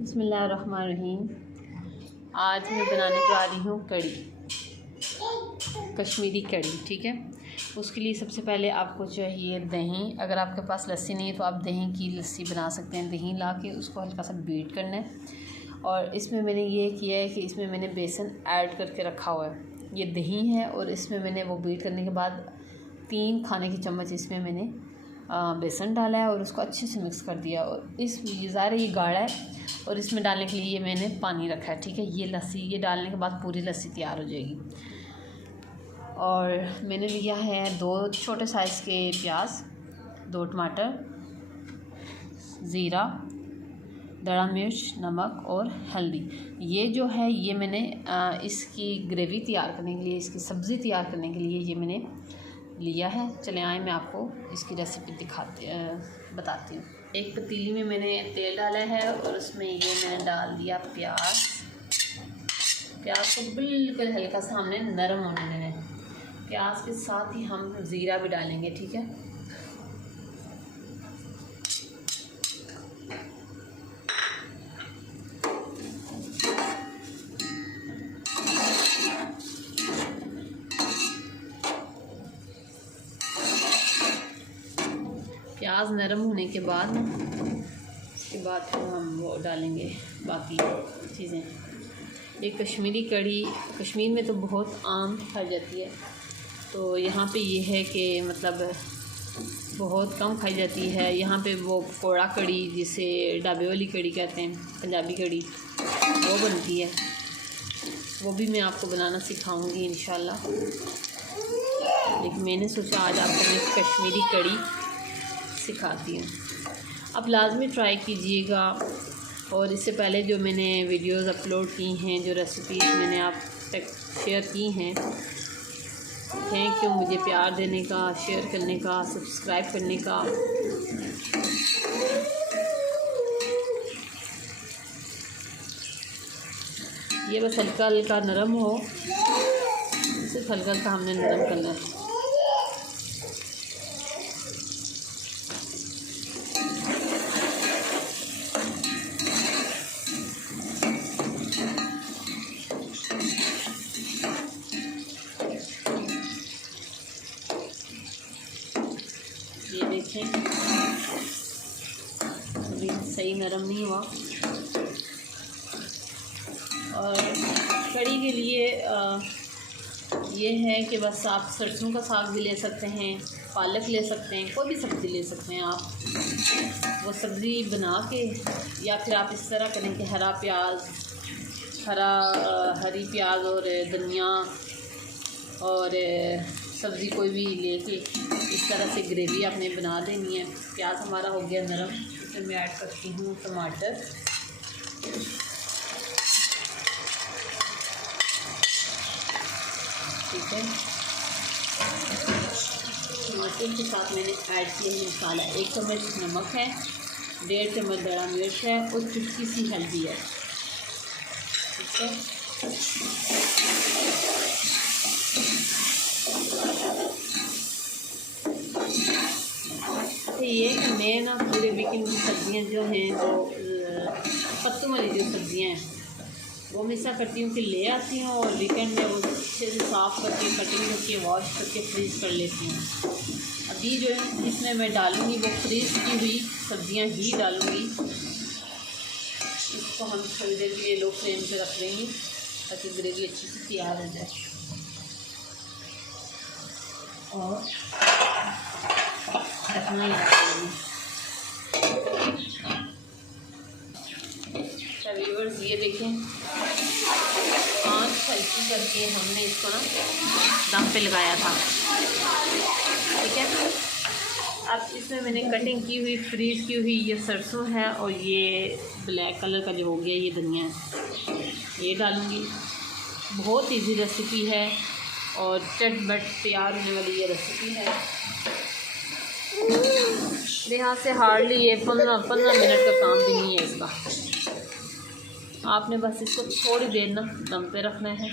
बिस्मिल्लाहिर्रहमानिर्रहीम। आज मैं बनाने जा रही हूँ कड़ी, कश्मीरी कड़ी। ठीक है, उसके लिए सबसे पहले आपको चाहिए दही। अगर आपके पास लस्सी नहीं है तो आप दही की लस्सी बना सकते हैं। दही ला के उसको हल्का सा बीट करना है और इसमें मैंने ये किया है कि इसमें मैंने बेसन ऐड करके रखा हुआ है। ये दही है और इसमें मैंने वो बीट करने के बाद 3 खाने की चम्मच इसमें मैंने बेसन डाला है और उसको अच्छे से मिक्स कर दिया। और इस ज़ाहिर ये गाढ़ा है और इसमें डालने के लिए ये मैंने पानी रखा है। ठीक है, ये लस्सी ये डालने के बाद पूरी लस्सी तैयार हो जाएगी। और मैंने लिया है 2 छोटे साइज़ के प्याज, 2 टमाटर, ज़ीरा, दड़ा मिर्च, नमक और हल्दी। ये जो है ये मैंने इसकी ग्रेवी तैयार करने के लिए, इसकी सब्ज़ी तैयार करने के लिए ये मैंने लिया है। चले आए मैं आपको इसकी रेसिपी बताती हूँ। एक पतीली में मैंने तेल डाला है और उसमें ये मैंने डाल दिया प्याज। प्याज को बिल्कुल हल्का सा हमने नरम होने देना है। प्याज के साथ ही हम ज़ीरा भी डालेंगे। ठीक है, प्याज नरम होने के बाद इसके बाद तो हम वो डालेंगे बाकी चीज़ें। ये कश्मीरी कड़ी कश्मीर में तो बहुत आम खाई जाती है, तो यहाँ पे ये है कि मतलब बहुत कम खाई जाती है। यहाँ पे वो कोड़ा कड़ी जिसे ढाबे वाली कड़ी कहते हैं, पंजाबी कड़ी, वो बनती है। वो भी मैं आपको बनाना सिखाऊंगी इंशाल्लाह। लेकिन मैंने सोचा आज आपको मैं कश्मीरी कड़ी सिखाती हूँ। आप लाजमी ट्राई कीजिएगा। और इससे पहले जो मैंने वीडियोस अपलोड की हैं, जो रेसिपीज़ मैंने आप तक शेयर की हैं, थैंक यू मुझे प्यार देने का, शेयर करने का, सब्सक्राइब करने का। ये बस हल्का हल्का नरम हो, सिर्फ हल्का हल्का हमने नरम करना है। ये देखें अभी सही नरम नहीं हुआ। और कड़ी के लिए ये है कि बस आप सरसों का साग भी ले सकते हैं, पालक ले सकते हैं, कोई भी सब्ज़ी ले सकते हैं आप। वो सब्ज़ी बना के या फिर आप इस तरह करें कि हरी प्याज और धनिया और सब्ज़ी कोई भी लेके इस तरह से ग्रेवी आपने बना देनी है। प्याज हमारा हो गया नरम, इसमें मैं ऐड करती हूँ टमाटर। ठीक है, टमाटर के साथ मैंने ऐड किया है मसाला। 1 चम्मच नमक है, 1.5 चम्मच दड़ा मिर्च है और चुटकी सी हल्दी है। ठीक है, ये कि मैं ना पूरे वीकेंड की सब्ज़ियाँ जो हैं, जो पत्तों वाली जो सब्ज़ियाँ हैं वो मैं ऐसा करती हूँ कि ले आती हूँ और वीकेंड में वो अच्छे से साफ़ करके, कटिंग करके, वॉश करके फ्रीज़ कर लेती हूँ। अभी जो है इसमें मैं डालूँगी वो फ्रीज़ की हुई सब्ज़ियाँ ही डालूँगी। इसको हम थोड़ी देर के लिए लो फ्लेम पे रख देंगे ताकि ग्रेवी अच्छी से तैयार हो जाए। और ढकना लगाएंगे। व्यूअर्स ये देखें, आँच हल्की करके हमने इसको ना दम पे लगाया था। ठीक है, अब इसमें मैंने कटिंग की हुई, फ्रीज़ की हुई ये सरसों है और ये ब्लैक कलर का जो हो गया ये धनिया है, ये डालूँगी। बहुत इजी रेसिपी है और चटपट तैयार होने वाली ये रेसिपी है। यहाँ से हार्डली ये 15 मिनट का काम भी नहीं है इसका। आपने बस इसको थोड़ी देर ना दम पे रखना है।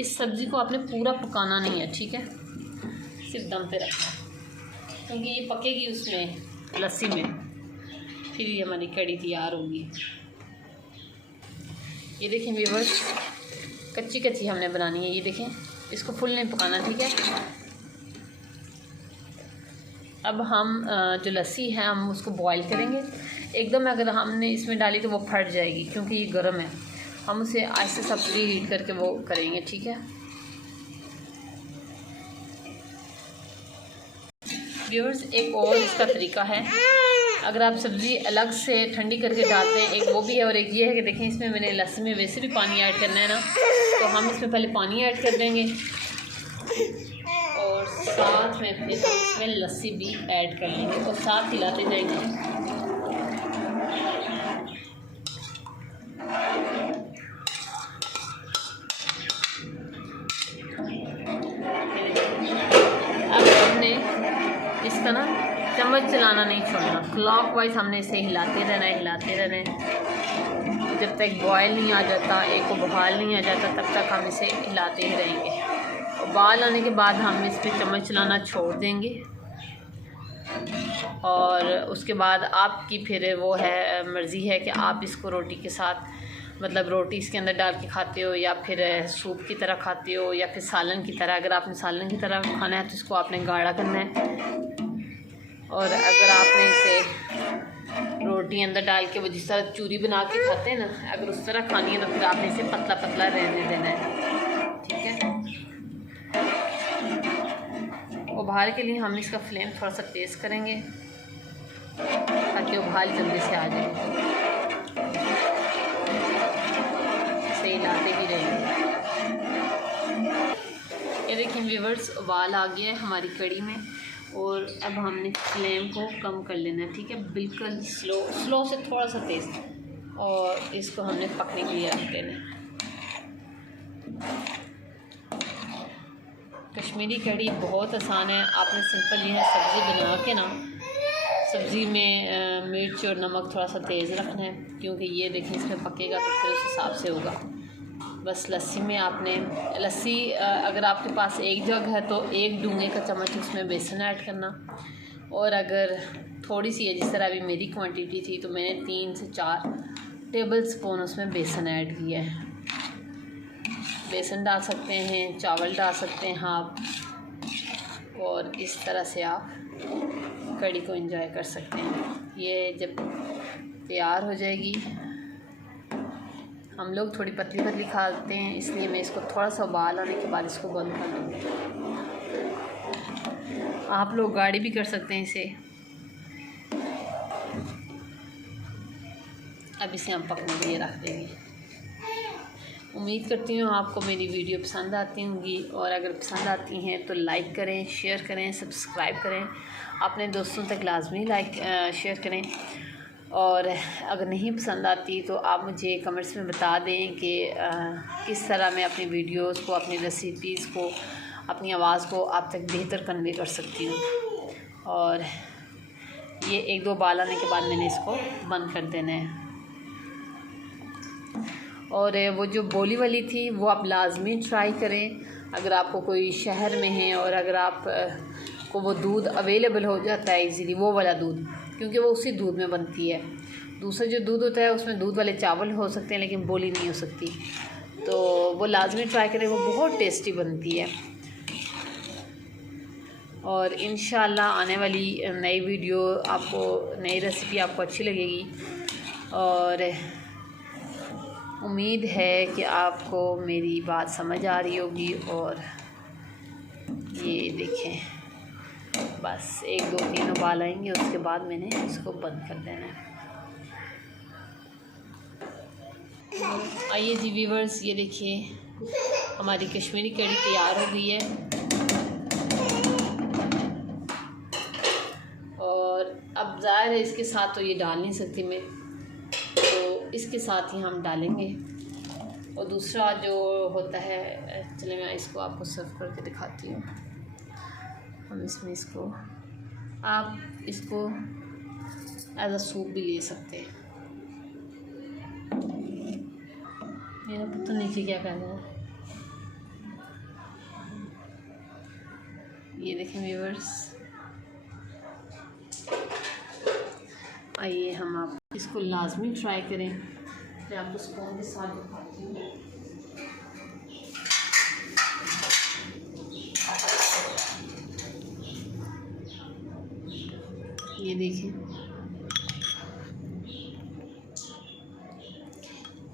इस सब्ज़ी को आपने पूरा पकाना नहीं है। ठीक है, सिर्फ दम पे रखना है क्योंकि ये पकेगी उसमें लस्सी में। फिर ये हमारी कड़ी तैयार होगी। ये देखें व्यूअर्स, कच्ची कच्ची हमने बनानी है। ये देखें, इसको फुल नहीं पकाना, ठीक है। अब हम जो लस्सी है हम उसको बॉईल करेंगे। एकदम अगर हमने इसमें डाली तो वो फट जाएगी, क्योंकि ये गर्म है। हम उसे आहिस्ते से प्री हीट करके वो करेंगे, ठीक है व्यूअर्स। एक और इसका तरीका है, अगर आप सब्ज़ी अलग से ठंडी करके डालते हैं, एक वो भी है और एक ये है कि देखें, इसमें मैंने लस्सी में वैसे भी पानी ऐड करना है ना, तो हम इसमें पहले पानी ऐड कर देंगे और साथ में फिर इसमें लस्सी भी ऐड कर लेंगे और साथ हिलाते जाएंगे। अब हमने इसका ना चम्मच चलाना नहीं छोड़ना, क्लॉकवाइज हमने इसे हिलाते रहना है जब तक बॉयल नहीं आ जाता, एक उबाल नहीं आ जाता, तब तक हम इसे हिलाते ही रहेंगे। उबाल आने के बाद हम इस पर चम्मच चलाना छोड़ देंगे और उसके बाद आपकी फिर वो है मर्ज़ी है कि आप इसको रोटी के साथ, मतलब रोटी इसके अंदर डाल के खाते हो या फिर सूप की तरह खाते हो या फिर सालन की तरह। अगर आपने सालन की तरह खाना है तो इसको आपने गाढ़ा करना है, और अगर आपने इसे रोटी अंदर डाल के वो जिस तरह चूरी बना के खाते हैं ना, अगर उस तरह खानी है तो फिर आपने इसे पतला पतला रहने देना है, ठीक है। उबाल के लिए हम इसका फ्लेम थोड़ा सा तेज़ करेंगे ताकि उबाल जल्दी से आ जाए। इसे हिलाते भी रहेंगे। ये देखिए व्यूअर्स, उबाल आ गया है हमारी कड़ी में और अब हमने फ्लेम को कम कर लेना है, ठीक है। बिल्कुल स्लो से थोड़ा सा तेज़, और इसको हमने पकने के लिए रख देना है। कश्मीरी कड़ी बहुत आसान है। आपने सिंपल यह सब्ज़ी बना के ना, सब्ज़ी में मिर्च और नमक थोड़ा सा तेज़ रखना है, क्योंकि ये देखिए इसमें पकेगा तो फिर उस हिसाब से होगा। बस लस्सी में आपने अगर आपके पास एक जग है तो 1 डूंगे का चम्मच उसमें बेसन ऐड करना, और अगर थोड़ी सी है जिस तरह अभी मेरी क्वांटिटी थी तो मैंने 3 से 4 टेबल स्पून उसमें बेसन ऐड किया है। बेसन डाल सकते हैं, चावल डाल सकते हैं आप, और इस तरह से आप कड़ी को एंजॉय कर सकते हैं। ये जब तैयार हो जाएगी, हम लोग थोड़ी पतली पतली खाते हैं, इसलिए मैं इसको थोड़ा सा उबाल आने के बाद इसको बंद कर दूँगी। आप लोग गाढ़ी भी कर सकते हैं इसे। अब इसे हम पकने के लिए रख देंगे। उम्मीद करती हूँ आपको मेरी वीडियो पसंद आती होंगी, और अगर पसंद आती हैं तो लाइक करें, शेयर करें, सब्सक्राइब करें, अपने दोस्तों तक लाजमी शेयर करें। और अगर नहीं पसंद आती तो आप मुझे कमेंट्स में बता दें कि किस तरह मैं अपनी वीडियोस को, अपनी रेसिपीज़ को, अपनी आवाज़ को आप तक बेहतर कन्वे कर सकती हूँ। और ये 1-2 बाल आने के बाद मैंने इसको बंद कर देना है। और वो जो बोली वाली थी वो आप लाजमी ट्राई करें, अगर आपको कोई शहर में है और अगर आप को वो दूध अवेलेबल हो जाता है इजीली, वो वाला दूध, क्योंकि वो उसी दूध में बनती है। दूसरा जो दूध होता है उसमें दूध वाले चावल हो सकते हैं लेकिन बोली नहीं हो सकती, तो वो लाजमी ट्राई करें, वो बहुत टेस्टी बनती है। और इंशाल्लाह आने वाली नई वीडियो आपको, नई रेसिपी आपको अच्छी लगेगी, और उम्मीद है कि आपको मेरी बात समझ आ रही होगी। और ये देखें, बस 1-2-3 उबाल आएंगे, उसके बाद मैंने इसको बंद कर देना है। आइए जी व्यूअर्स, ये देखिए हमारी कश्मीरी कड़ी तैयार हो गई है, और अब ज़ाहिर है इसके साथ तो ये डाल नहीं सकती मैं, तो इसके साथ ही हम डालेंगे। और दूसरा जो होता है, चले मैं इसको आपको सर्व करके दिखाती हूँ। हम इसमें आप इसको एज अ सूप भी ले सकते हैं। मेरा पता नहीं कि क्या कहना है। ये देखें व्यूअर्स, आइए हम आप इसको लाजमी ट्राई करें। मैं आपको स्पून के साथ दिखाती हूँ। ये देखें,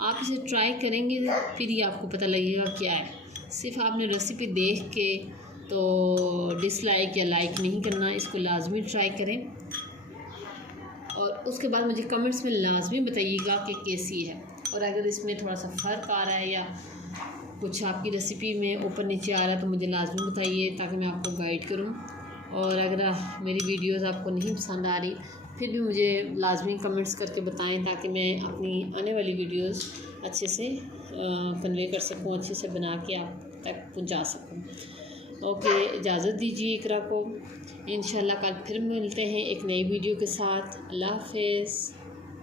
आप इसे ट्राई करेंगे फिर ही आपको पता लगेगा क्या है। सिर्फ आपने रेसिपी देख के तो डिसलाइक या लाइक नहीं करना, इसको लाजमी ट्राई करें और उसके बाद मुझे कमेंट्स में लाजमी बताइएगा कि कैसी है। और अगर इसमें थोड़ा सा फ़र्क आ रहा है या कुछ आपकी रेसिपी में ऊपर नीचे आ रहा है तो मुझे लाजमी बताइए ताकि मैं आपको गाइड करूं। और अगर मेरी वीडियोस आपको नहीं पसंद आ रही फिर भी मुझे लाजमी कमेंट्स करके बताएं ताकि मैं अपनी आने वाली वीडियोस अच्छे से कन्वे कर सकूं, अच्छे से बना के आप तक पहुंचा सकूं। ओके, इजाज़त दीजिए इकरा को। इंशाल्लाह कल फिर मिलते हैं एक नई वीडियो के साथ। अल्लाह हाफ़िज़।